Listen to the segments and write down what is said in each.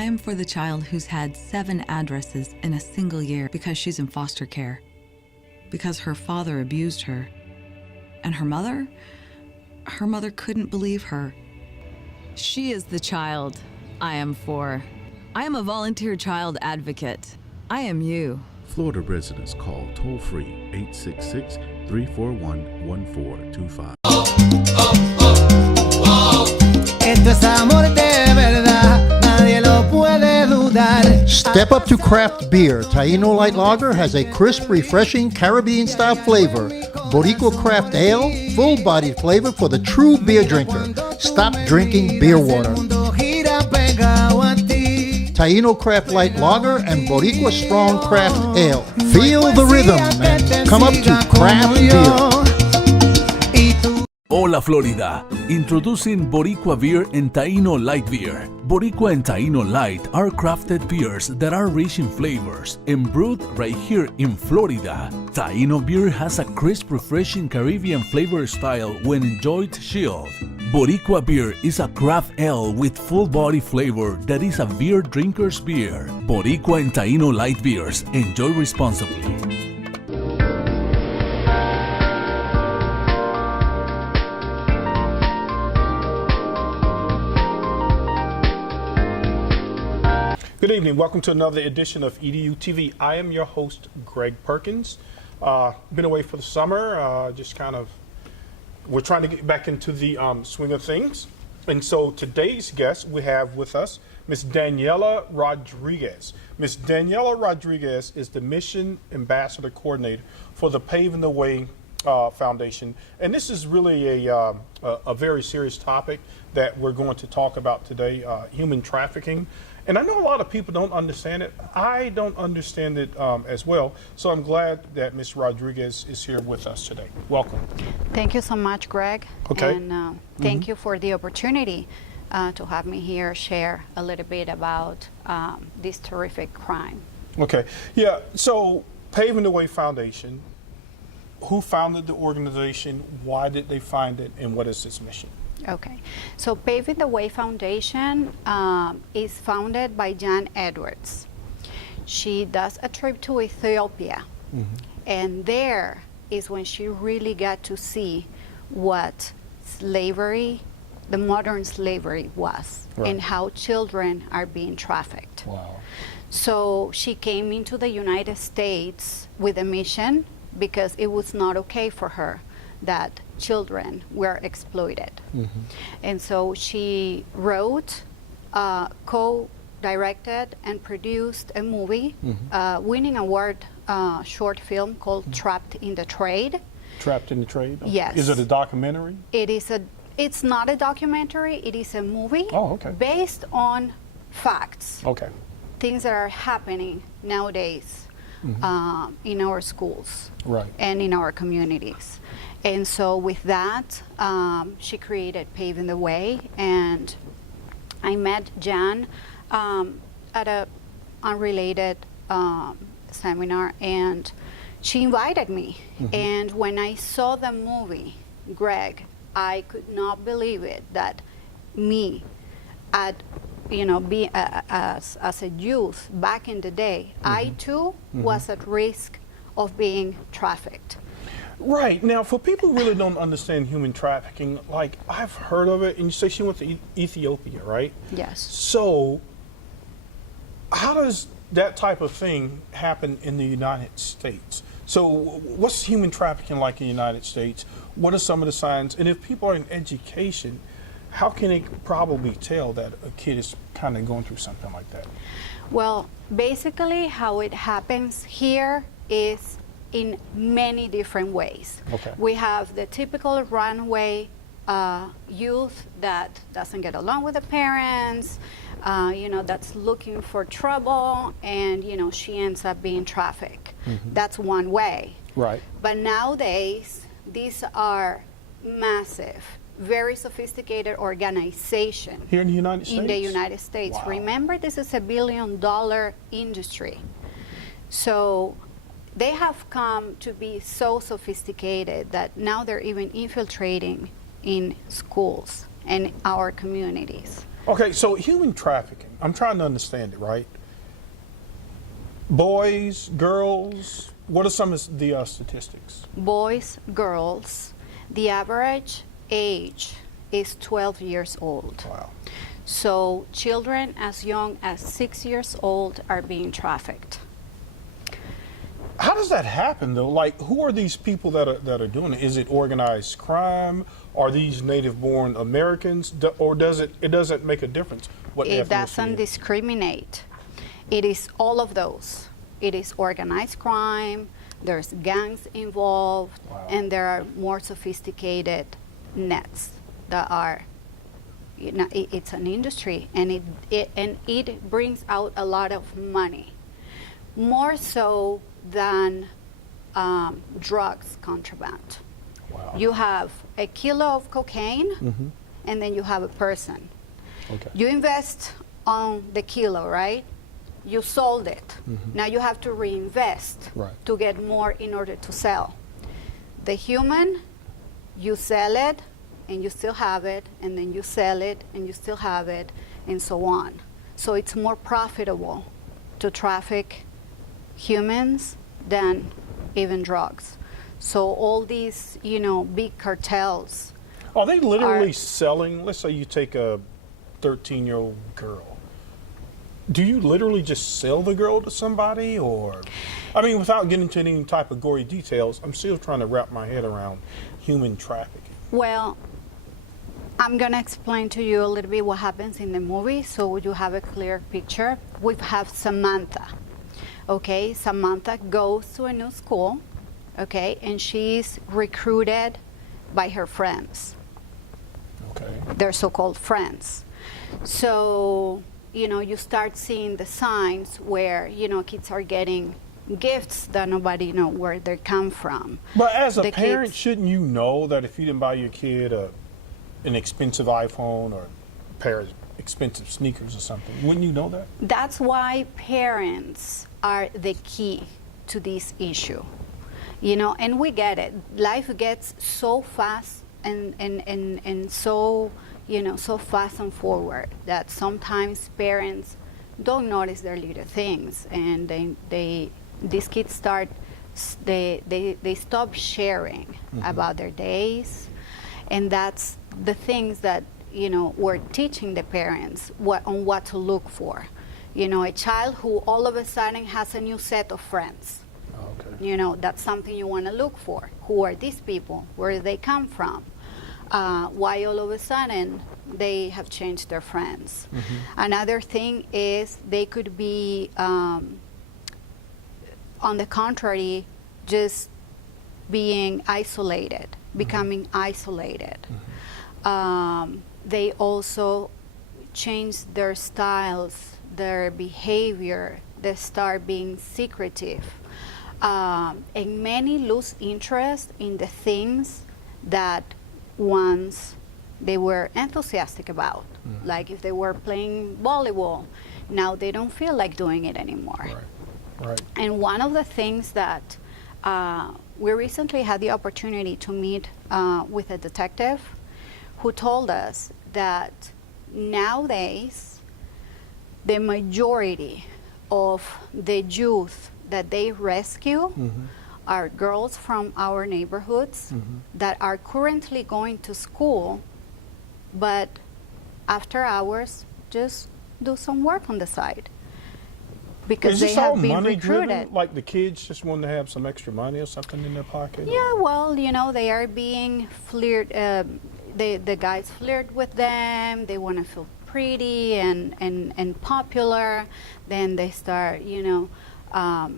I am for the child who's had 7 addresses in a single year because she's in foster care, because her father abused her. And her mother couldn't believe her. She is the child I am for. I am a volunteer child advocate. I am you. Florida residents call toll-free 866-341-1425. Esto es amor de verdad, nadie lo puede dudar. Step up to craft beer. Taino Light Lager has a crisp, refreshing Caribbean-style flavor. Boricua Craft Ale, full-bodied flavor for the true beer drinker. Stop drinking beer water. Taino Craft Light Lager and Boricua Strong Craft Ale. Feel the rhythm and come up to craft beer. Hola Florida, introducing Boricua Beer and Taino Light Beer. Boricua and Taino Light are crafted beers that are rich in flavors and brewed right here in Florida. Taino beer has a crisp, refreshing Caribbean flavor style when enjoyed chilled. Boricua beer is a craft ale with full body flavor that is a beer drinker's beer. Boricua and Taino Light Beers. Enjoy responsibly. Good evening. Welcome to another edition of EDuTV. I am your host, Greg Perkins. Been away for the summer, we're trying to get back into the swing of things. And so today's guest we have with us Miss Daniela Rodriguez. Miss Daniela Rodriguez is the Mission Ambassador Coordinator for the Paving the Way Foundation. And this is really a very serious topic that we're going to talk about today, human trafficking. And I know a lot of people don't understand it. I don't understand it as well. So I'm glad that Ms. Rodriguez is here with us today. Welcome. Thank you so much, Greg. Okay. And thank you for the opportunity to have me here share a little bit about this terrific crime. Okay. Yeah. So Paving the Way Foundation, who founded the organization? Why did they find it? And what is its mission? Okay, so Paving the Way Foundation is founded by Jan Edwards. She does a trip to Ethiopia, and there is when she really got to see what slavery, the modern slavery was, and how children are being trafficked. Wow. So she came into the United States with a mission because it was not okay for her that children were exploited. And so she wrote, co-directed and produced a movie, winning award short film called Trapped in the Trade. Trapped in the Trade? Okay. Yes. Is it a documentary? It's not a documentary, it is a movie based on facts. Okay. Things that are happening nowadays in our schools and in our communities. And so with that, she created Paving the Way, and I met Jan at a unrelated seminar, and she invited me. And when I saw the movie, Greg, I could not believe it that me, as a youth back in the day, I too was at risk of being trafficked. Right. Now, for people who really don't understand human trafficking, like I've heard of it, and you say she went to Ethiopia, right? Yes. So how does that type of thing happen in the United States? So what's human trafficking like in the United States? What are some of the signs? And if people are in education, how can they probably tell that a kid is kind of going through something like that? Well, basically how it happens here is in many different ways. Okay. We have the typical runaway youth that doesn't get along with the parents, that's looking for trouble, and she ends up being trafficked. That's one way. Right. But nowadays, these are massive, very sophisticated organizations. Here in the United States? In the United States. Wow. Remember, this is $1 billion industry. So they have come to be so sophisticated that now they're even infiltrating in schools and our communities. Okay, so human trafficking, I'm trying to understand it, right? Boys, girls, what are some of the statistics? Boys, girls, the average age is 12 years old. Wow. So children as young as 6 years old are being trafficked. How does that happen though? Like, who are these people that are doing it? Is it organized crime? Are these native-born Americans? Or it doesn't make a difference what It ethnicity doesn't is? discriminate. It is all of those. It is organized crime, there's gangs involved, Wow. and there are more sophisticated nets that are, you know, it's an industry, and it brings out a lot of money, more so than drugs contraband. Wow. You have a kilo of cocaine, and then you have a person. Okay. You invest on the kilo, right? You sold it. Now you have to reinvest Right. to get more in order to sell. The human, you sell it and you still have it, and then you sell it and you still have it, and so on. So it's more profitable to traffic humans than even drugs. So all these, you know, big cartels. Are they literally are- selling, let's say you take a 13-year-old girl. Do you literally just sell the girl to somebody, or, I mean, without getting into any type of gory details, I'm still trying to wrap my head around human trafficking. Well, I'm going to explain to you a little bit what happens in the movie so you have a clear picture. We have Samantha. Okay, Samantha goes to a new school, okay, and she's recruited by her friends. Okay. They're so-called friends. So, you know, you start seeing the signs where, you know, kids are getting gifts that nobody know where they come from. But as a The parent, kids- shouldn't you know that if you didn't buy your kid an expensive iPhone or a pair of expensive sneakers or something, wouldn't you know that? That's why parents are the key to this issue. You know, and we get it. Life gets so fast and so, you know, so fast and forward that sometimes parents don't notice their little things, and these kids start, they stop sharing about their days, and that's the things that, you know, we're teaching the parents on what to look for. You know, a child who all of a sudden has a new set of friends. Okay. You know, that's something you want to look for. Who are these people? Where do they come from? Why all of a sudden they have changed their friends? Another thing is they could be, on the contrary, just being isolated, becoming isolated. They also change their styles, their behavior. They start being secretive. And many lose interest in the things that once they were enthusiastic about. Like if they were playing volleyball, now they don't feel like doing it anymore. Right. And one of the things that we recently had the opportunity to meet with a detective who told us that nowadays the majority of the youth that they rescue are girls from our neighborhoods that are currently going to school, but after hours just do some work on the side because Is they this all have been money recruited. driven? Like the kids just want to have some extra money or something in their pocket? Yeah, well, you know, they are being flirted. The guys flirt with them. They want to feel pretty and popular. Then they start, you know,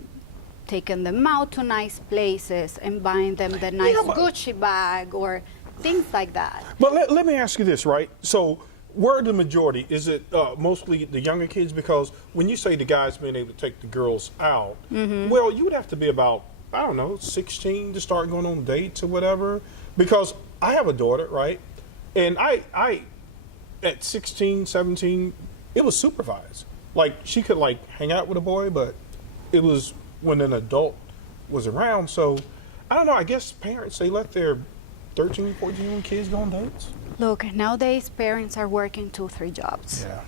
taking them out to nice places and buying them the nice but- Gucci bag or things like that. But let me ask you this, right? So where are the majority? Is it mostly the younger kids? Because when you say the guys being able to take the girls out, well, you would have to be about, I don't know, 16 to start going on dates or whatever. Because I have a daughter, right? And I at 16, 17, it was supervised. Like, she could, like, hang out with a boy, but it was when an adult was around. So, I don't know, I guess parents, they let their 13, 14-year-old kids go on dates? Look, nowadays parents are working 2-3 jobs. Yeah.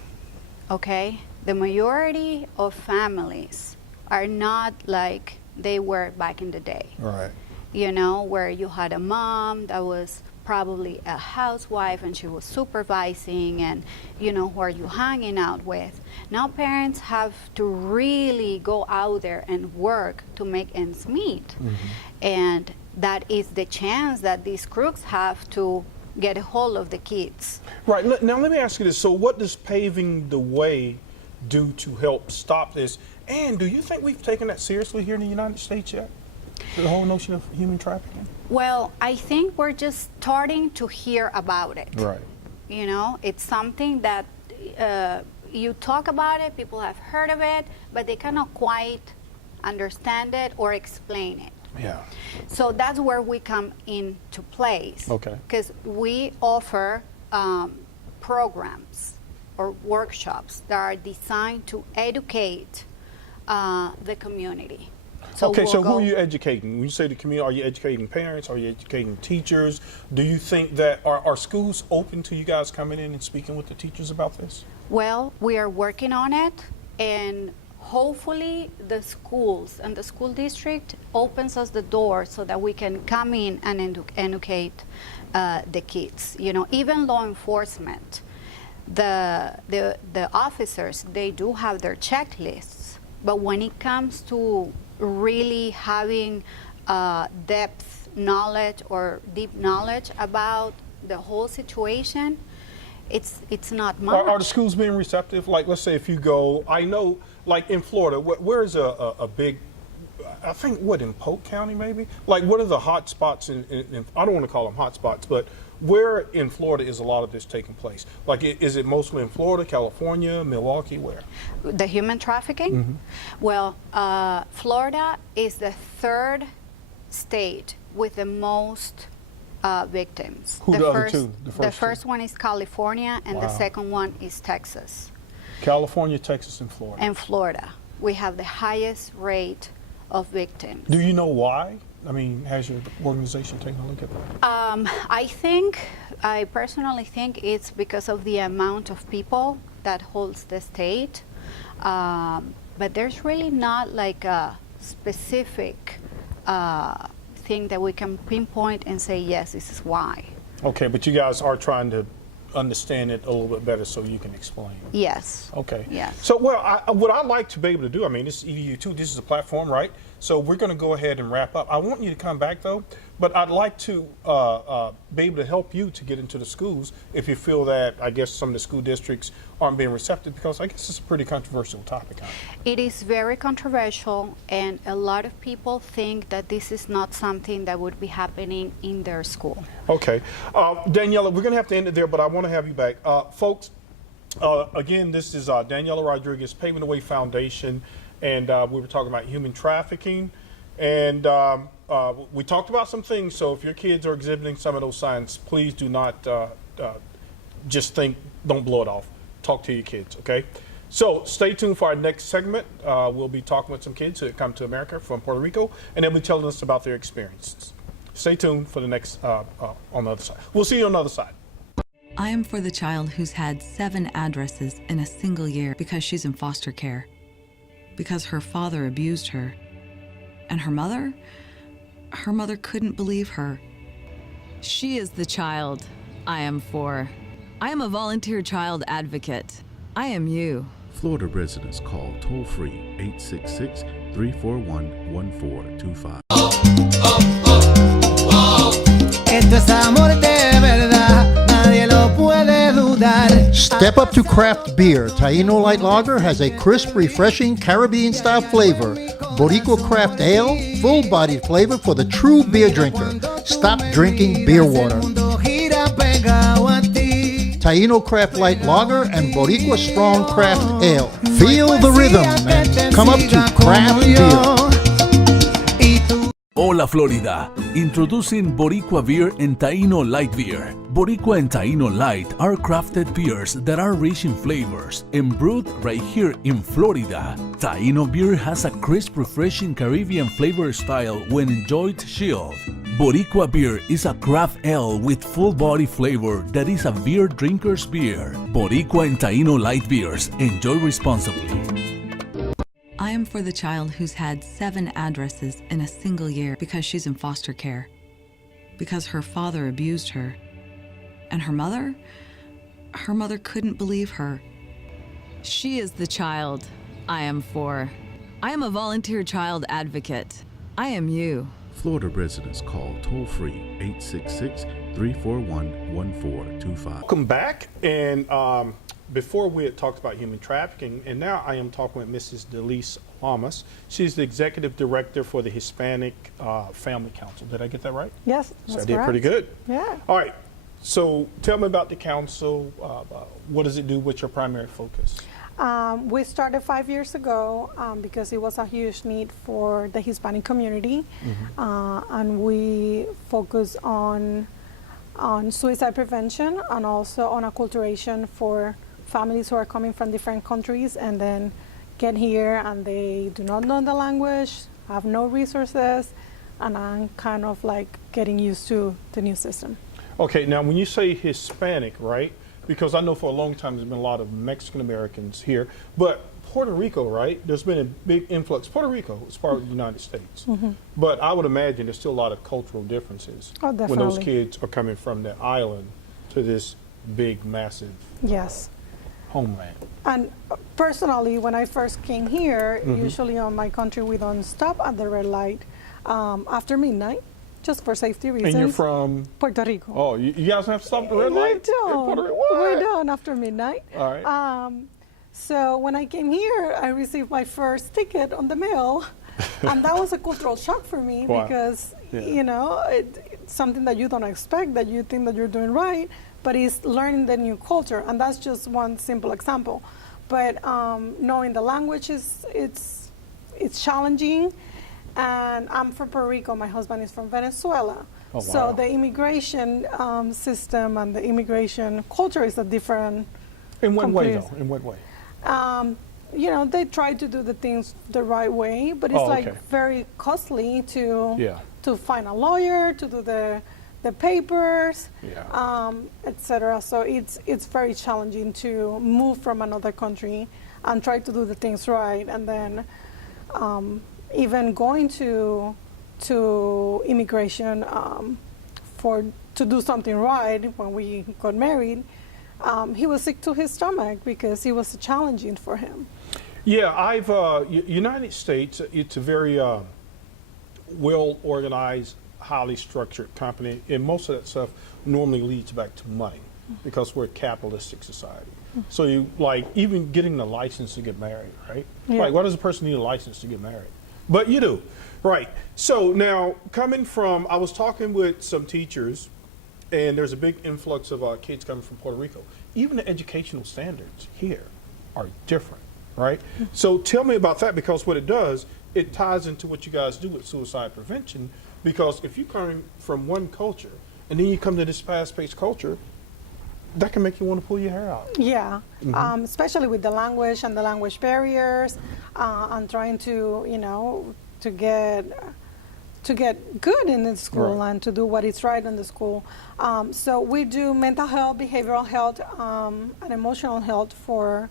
Okay? The majority of families are not like they were back in the day. Right. You know, where you had a mom that was probably a housewife and she was supervising, and you know, who are you hanging out with? Now parents have to really go out there and work to make ends meet. And that is the chance that these crooks have to get a hold of the kids. Right. Now let me ask you this. So what does Paving the Way do to help stop this? And do you think we've taken that seriously here in the United States yet? The whole notion of human trafficking? Well, I think we're just starting to hear about it. Right. You know, it's something that you talk about it, people have heard of it, but they cannot quite understand it or explain it. Yeah. So that's where we come into place. Okay. Because we offer programs or workshops that are designed to educate the community. So okay, so who are you educating? When you say the community, are you educating parents? Are you educating teachers? Do you think that, are schools open to you guys coming in and speaking with the teachers about this? Well, we are working on it, and hopefully the schools and the school district opens us the door so that we can come in and educate the kids. You know, even law enforcement, the officers, they do have their checklists, but when it comes to really having depth knowledge or deep knowledge about the whole situation, it's not much. Are the schools being receptive? Like, let's say if you go, I know, like in Florida, where's a big, I think, what, in Polk County maybe? Like, what are the hot spots in I don't want to call them hot spots, but where in Florida is a lot of this taking place? Like, is it mostly in Florida, California, Milwaukee, where? The human trafficking? Well, Florida is the 3rd state with the most victims. Who the other two? The first one is California, and the second one is Texas. California, Texas, and Florida. And Florida. We have the highest rate of victims. Do you know why? I mean, has your organization taken a look at that? I personally think it's because of the amount of people that holds the state. But there's really not like a specific thing that we can pinpoint and say, yes, this is why. Okay, but you guys are trying to understand it a little bit better so you can explain. Yes. Okay. Yes. So, well, what I'd like to be able to do, I mean, this is EDU2, this is a platform, right? So we're going to go ahead and wrap up. I want you to come back, though, but I'd like to be able to help you to get into the schools if you feel that, I guess, some of the school districts aren't being receptive, because I guess it's a pretty controversial topic. It is very controversial, and a lot of people think that this is not something that would be happening in their school. Okay. Daniela, we're going to have to end it there, but I want to have you back. Folks, again, this is Daniela Rodriguez, Paving the Way Foundation, and we were talking about human trafficking, and we talked about some things. So if your kids are exhibiting some of those signs, please do not just think, don't blow it off. Talk to your kids, okay? So stay tuned for our next segment. We'll be talking with some kids who come to America from Puerto Rico, and they'll be telling us about their experiences. Stay tuned for the next on the other side. We'll see you on the other side. I am for the child who's had 7 addresses in a single year because she's in foster care, because her father abused her, and her mother couldn't believe her. She is the child I am for. I am a volunteer child advocate. I am you. Florida residents call toll-free 866-341-1425. Esto es amor de verdad, nadie lo puede dudar. Step up to craft beer. Taino Light Lager has a crisp, refreshing Caribbean-style flavor. Boricua Craft Ale, full-bodied flavor for the true beer drinker. Stop drinking beer water. Taino Craft Light Lager and Boricua Strong Craft Ale. Feel the rhythm and come up to craft beer. Hola Florida! Introducing Boricua Beer and Taino Light Beer. Boricua and Taino Light are crafted beers that are rich in flavors and brewed right here in Florida. Taino beer has a crisp, refreshing Caribbean flavor style when enjoyed chilled. Boricua beer is a craft ale with full body flavor that is a beer drinker's beer. Boricua and Taino light beers. Enjoy responsibly. I am for the child who's had 7 addresses in a single year because she's in foster care, because her father abused her, and her mother couldn't believe her. She is the child I am for. I am a volunteer child advocate. I am you. Florida residents call toll-free 866-341-1425. Welcome back. And before we had talked about human trafficking, and now I am talking with Mrs. Denise Lamas. She's the executive director for the Hispanic Family Council. Did I get that right? Yes, So that's I did correct. pretty good. Yeah. All right. So tell me about the council. What does it do? What's your primary focus? We started 5 years ago because it was a huge need for the Hispanic community, and we focus on suicide prevention and also on acculturation for families who are coming from different countries and then get here and they do not know the language, have no resources, and I'm kind of like getting used to the new system. Okay, now when you say Hispanic, right? Because I know for a long time there's been a lot of Mexican Americans here, but Puerto Rico, right? There's been a big influx. Puerto Rico is part of the United States, but I would imagine there's still a lot of cultural differences when those Definitely. kids are coming from the island to this big, massive Yes. homeland. And personally, when I first came here, usually on my country we don't stop at the red light after midnight, just for safety reasons. And you're from? Puerto Rico. Oh, you guys have to stop the red We light? don't. In Puerto Rico? What? We don't after midnight. All right. So when I came here, I received my first ticket on the mail, and that was a cultural shock for me Wow. because Yeah. you know it's something that you don't expect, that you think that you're doing right, but it's learning the new culture, and that's just one simple example. But knowing the language it's challenging. And I'm from Puerto Rico. My husband is from Venezuela. Oh, So wow. the immigration system and the immigration culture is a different. In what way, completely- though? In what way? You know, they try to do the things the right way, but it's Oh, like okay. very costly to Yeah. to find a lawyer, to do the papers, Yeah. etc. So it's very challenging to move from another country and try to do the things right, and then even going to immigration to do something right when we got married. He was sick to his stomach because it was challenging for him. Yeah, I've United States. It's a very well organized, highly structured company, and most of that stuff normally leads back to money because we're a capitalistic society. So you like even getting the license to get married, right? Yeah. Like, why does a person need a license to get married? But you do, right? So now coming from, I was talking with some teachers, and there's a big influx of kids coming from Puerto Rico. Even the educational standards here are different, right? So tell me about that, because what it does, it ties into what you guys do with suicide prevention, because if you're coming from one culture and then you come to this fast-paced culture, that can make you want to pull your hair out. Yeah, especially with the language and the language barriers, and trying to, you know, to get good in the school Right. and to do what is right in the school. So we do mental health, behavioral health, and emotional health for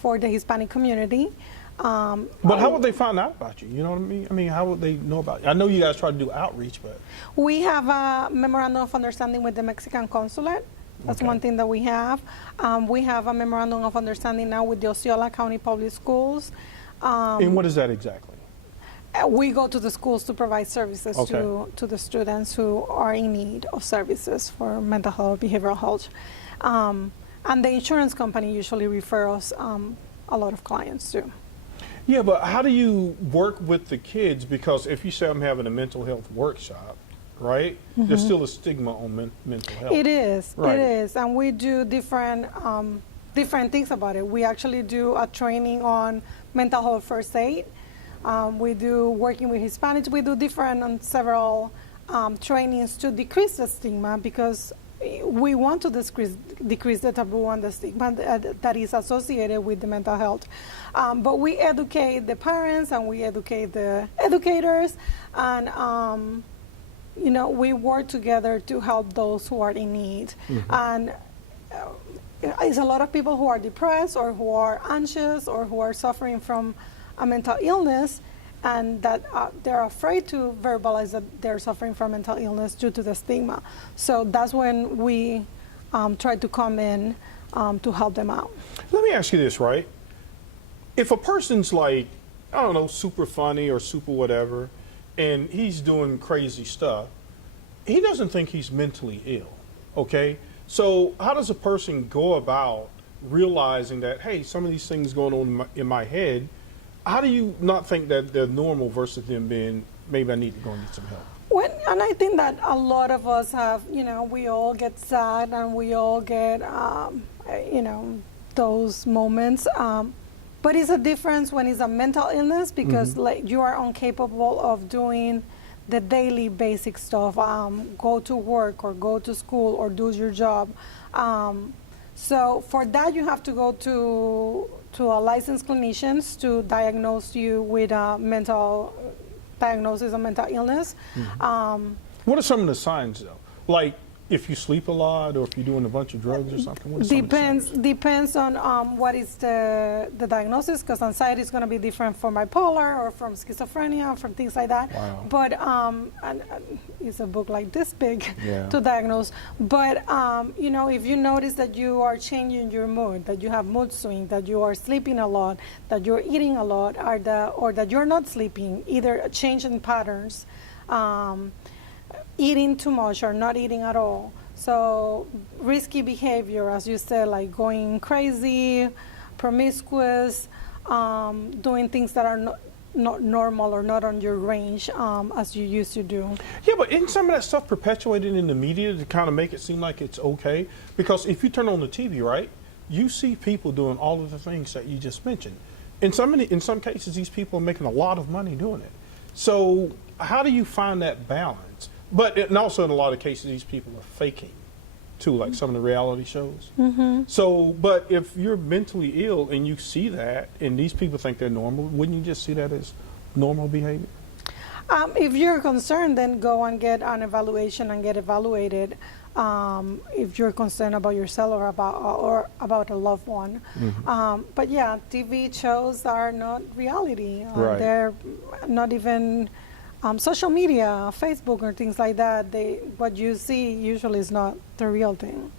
the Hispanic community. But how would they find out about you? You know what I mean? I mean, how would they know about you? I know you guys try to do outreach, but We have a memorandum of understanding with the Mexican consulate. That's Okay. one thing that we have. We have a memorandum of understanding now with the Osceola County Public Schools. and what is that exactly? We go to the schools to provide services Okay. to the students who are in need of services for mental health, behavioral health. And the insurance company usually refers a lot of clients too. Yeah, but how do you work with the kids? Because if you say I'm having a mental health workshop, right, there's still a stigma on mental health. It is, Right. it is, and we do different things about it. We actually do a training on mental health first aid. We do working with Hispanics. We do different several trainings to decrease the stigma, because we want to decrease the taboo and the stigma that is associated with the mental health. But we educate the parents and we educate the educators, and you know, we work together to help those who are in need. And it's a lot of people who are depressed or who are anxious or who are suffering from a mental illness, and that they're afraid to verbalize that they're suffering from mental illness due to the stigma. So that's when we try to come in to help them out. Let me ask you this, right? If a person's like, I don't know, super funny or super whatever, and he's doing crazy stuff, he doesn't think he's mentally ill, okay? So how does a person go about realizing that, hey, some of these things going on in my head, how do you not think that they're normal versus them being, maybe I need to go and get some help? And I think that a lot of us have, you know, we all get sad and we all get, you know, those moments. But it's a difference when it's a mental illness because like you are incapable of doing the daily basic stuff, go to work or go to school or do your job. So for that, you have to go to a licensed clinicians to diagnose you with a mental diagnosis of mental illness. What are some of the signs though? Like if you sleep a lot or if you're doing a bunch of drugs or something? What are some of the signs? Depends on what is the diagnosis, because anxiety is going to be different from bipolar or from schizophrenia or from things like that. Wow. But and it's a book like this big to diagnose. But you know, if you notice that you are changing your mood, that you have mood swings, that you are sleeping a lot, that you're eating a lot, or that you're not sleeping, either a change in patterns, eating too much or not eating at all. So risky behavior, as you said, like going crazy, promiscuous, doing things that are not normal or not on your range as you used to do. Yeah, but isn't some of that stuff perpetuated in the media to kind of make it seem like it's okay? Because if you turn on the TV, right, you see people doing all of the things that you just mentioned. In some cases, these people are making a lot of money doing it. So how do you find that balance? But and also in a lot of cases, these people are faking, too, like some of the reality shows. So, but if you're mentally ill and you see that, and these people think they're normal, wouldn't you just see that as normal behavior? If you're concerned, then go and get an evaluation and get evaluated. If you're concerned about yourself or about a loved one. But yeah, TV shows are not reality. They're not even social media, Facebook or things like that. What you see usually is not the real thing.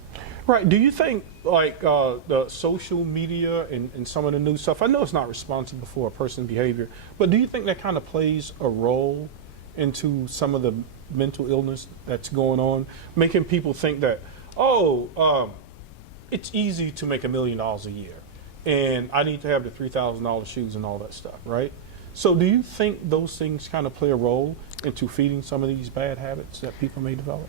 Right. Do you think like the social media and some of the new stuff, I know it's not responsible for a person's behavior, but do you think that kind of plays a role into some of the mental illness that's going on, making people think that, it's easy to make $1 million a year and I need to have the $3,000 shoes and all that stuff, right? So do you think those things kind of play a role into feeding some of these bad habits that people may develop?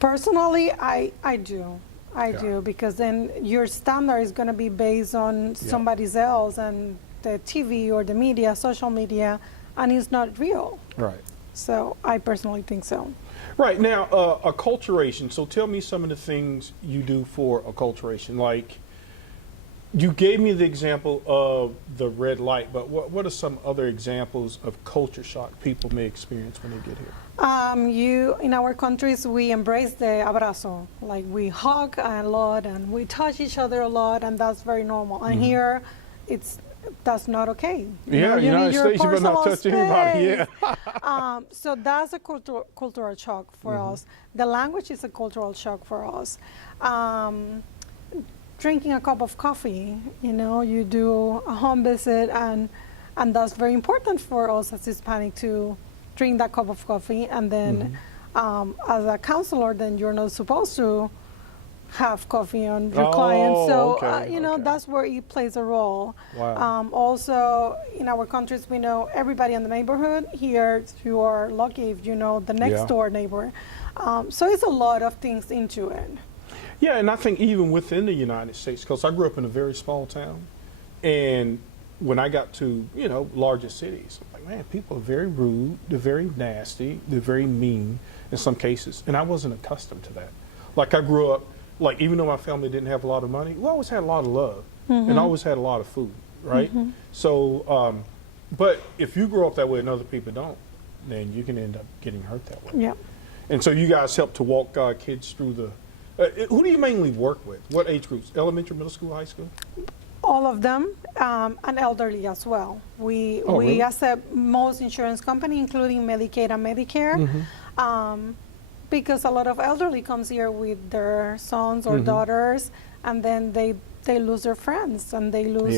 Personally, I do. I do, because then your standard is going to be based on somebody else and the TV or the media, social media, and it's not real. Right. So I personally think so. Right. Now, acculturation. So tell me some of the things you do for acculturation. Like, you gave me the example of the red light, but what are some other examples of culture shock people may experience when they get here? In our countries, we embrace the abrazo. Like, we hug a lot and we touch each other a lot, and that's very normal. And here, that's not okay. Yeah, United States, you better not touch anybody. Yeah. So that's a cultural shock for us. The language is a cultural shock for us. Drinking a cup of coffee, you do a home visit, and that's very important for us as Hispanic to drink that cup of coffee. And then as a counselor, then you're not supposed to have coffee on your clients. So, that's where it plays a role. Wow. Also, in our countries, we know everybody in the neighborhood. Here, you are lucky if you know the next door neighbor. So it's a lot of things into it. Yeah, and I think even within the United States, because I grew up in a very small town, and when I got to, larger cities, I'm like, man, people are very rude, they're very nasty, they're very mean in some cases, and I wasn't accustomed to that. Like, I grew up, like, even though my family didn't have a lot of money, we always had a lot of love, and always had a lot of food, right? So, but if you grow up that way and other people don't, then you can end up getting hurt that way. Yeah. And so you guys help to walk kids through the. Who do you mainly work with? What age groups? Elementary, middle school, high school? All of them, and elderly as well. We really? accept most insurance company, including Medicaid and Medicare, because a lot of elderly comes here with their sons or daughters, and then they lose their friends and they lose,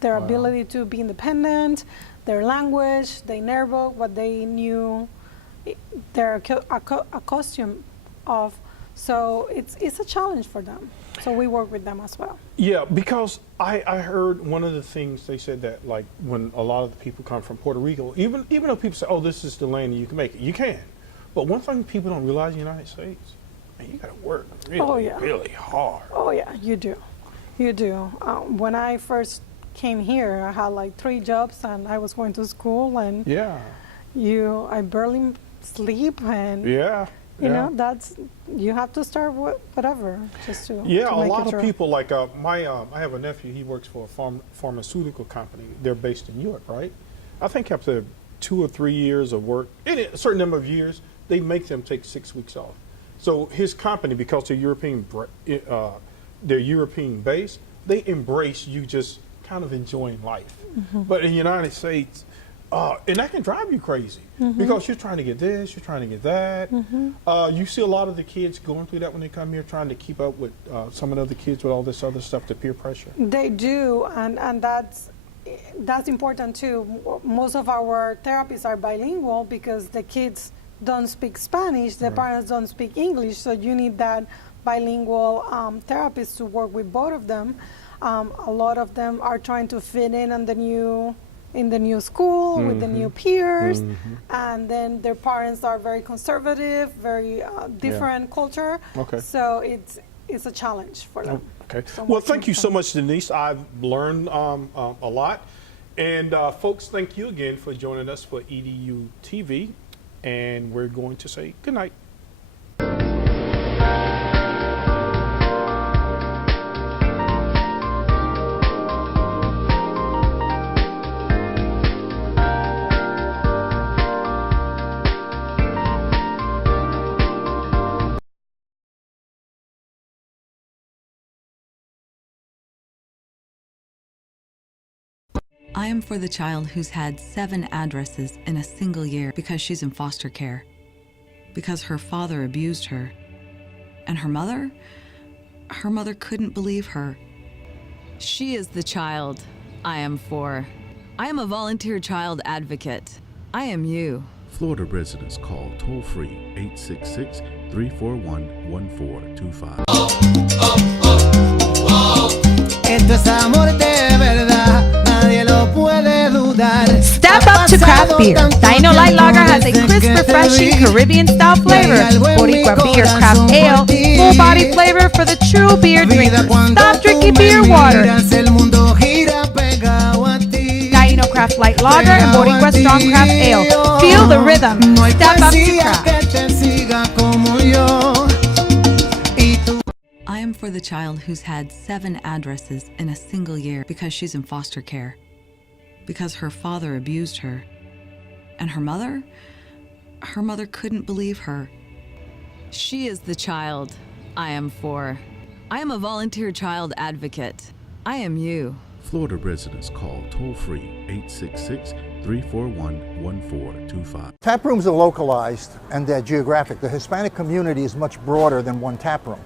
their ability to be independent, their language, their neighborhood, what they knew, they're accustomed of. So it's a challenge for them. So we work with them as well. Yeah, because I heard one of the things they said that, like, when a lot of the people come from Puerto Rico, even though people say, oh, this is the land and you can make it, you can. But one thing people don't realize in the United States, man, you got to work really hard. Oh yeah, you do. You do. When I first came here, I had like 3 jobs and I was going to school, and I barely sleep, and you know, that's, you have to start whatever just to a to make lot it of through. people, like I have a nephew, he works for a pharmaceutical company. They're based in Europe, right? I think after 2 or 3 years of work, in a certain number of years, they make them take 6 weeks off. So his company, because they're European based, they embrace you just kind of enjoying life. But in the United States, and that can drive you crazy because you're trying to get this, you're trying to get that. You see a lot of the kids going through that when they come here, trying to keep up with some of the other kids with all this other stuff, the peer pressure. They do, and that's important too. Most of our therapists are bilingual because the kids don't speak Spanish, the parents don't speak English, so you need that bilingual therapist to work with both of them. A lot of them are trying to fit in the new school with the new peers, and then their parents are very conservative, very different culture. So it's a challenge for them. So well, thank you so much, Denise. I've learned a lot. And folks, thank you again for joining us for EDuTV. And we're going to say good night. I am for the child who's had 7 addresses in a single year because she's in foster care, because her father abused her, and her mother couldn't believe her. She is the child I am for. I am a volunteer child advocate. I am you. Florida residents call toll-free 866-341-1425. Esto es amor de verdad, nadie lo puede dudar. Step up to craft beer. Taino Light Lager has a crisp, refreshing Caribbean-style flavor. Boricua Beer Craft Ale, full-body flavor for the true beer drinker. Stop drinking beer water. Taino Craft Light Lager and Boricua Strong Craft Ale. Feel the rhythm. Step up to craft. I am for the child who's had 7 addresses in a single year because she's in foster care, because her father abused her, and her mother couldn't believe her. She is the child I am for. I am a volunteer child advocate. I am you. Florida residents call toll-free 866-341-1425. Tap rooms are localized and they're geographic. The Hispanic community is much broader than one tap room.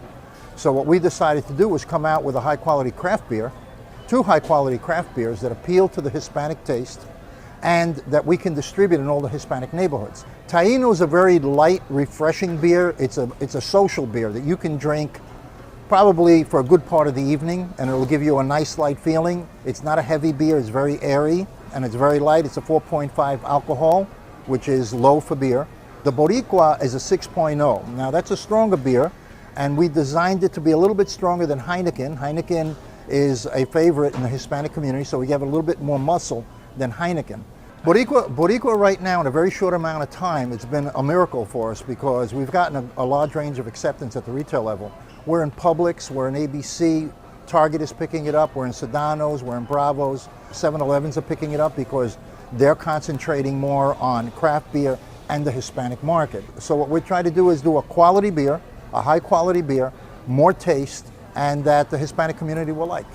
So what we decided to do was come out with a high-quality craft beer, 2 high-quality craft beers that appeal to the Hispanic taste and that we can distribute in all the Hispanic neighborhoods. Taino is a very light, refreshing beer. It's a social beer that you can drink probably for a good part of the evening, and it'll give you a nice light feeling. It's not a heavy beer, it's very airy, and it's very light. It's a 4.5 alcohol, which is low for beer. The Boricua is a 6.0. Now that's a stronger beer, and we designed it to be a little bit stronger than Heineken. Heineken is a favorite in the Hispanic community, so we have a little bit more muscle than Heineken. Boricua right now, in a very short amount of time, it's been a miracle for us because we've gotten a large range of acceptance at the retail level. We're in Publix, we're in ABC, Target is picking it up, we're in Sedano's, we're in Bravo's, 7-Elevens are picking it up because they're concentrating more on craft beer and the Hispanic market. So what we try to do is do a quality beer, a high quality beer, more taste, and that the Hispanic community will like.